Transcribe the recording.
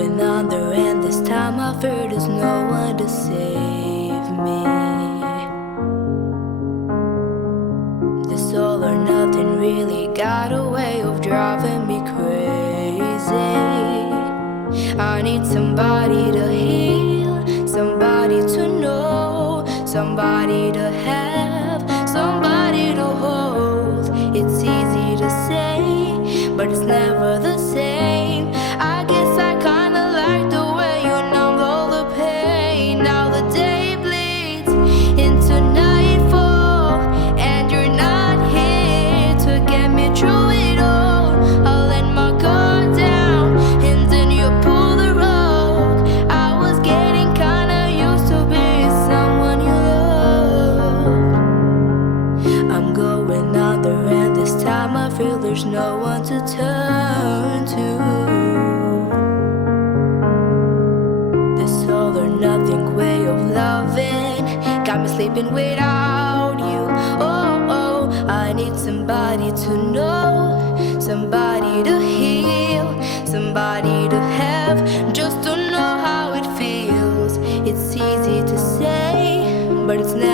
going under, and this time I fear there's no one to save me. This all or nothing really got a way of driving me crazy. I need somebody to heal, somebody to know, somebody to have, somebody to hold. It's easy to say, but it's never the same. I guess I kinda like the way you numb all the pain. Now the day bleeds into nightfall, and you're not here to get me through it all. I let my guard down, and then you pull the rug. I was getting kinda used to being someone you love. I'm going under, and this time I feel there's no one to turn to. This all or nothing way of loving got me sleeping without you. Oh, oh, I need somebody to know, somebody to heal, somebody to have, just to know how it feels. It's easy to say, but it's never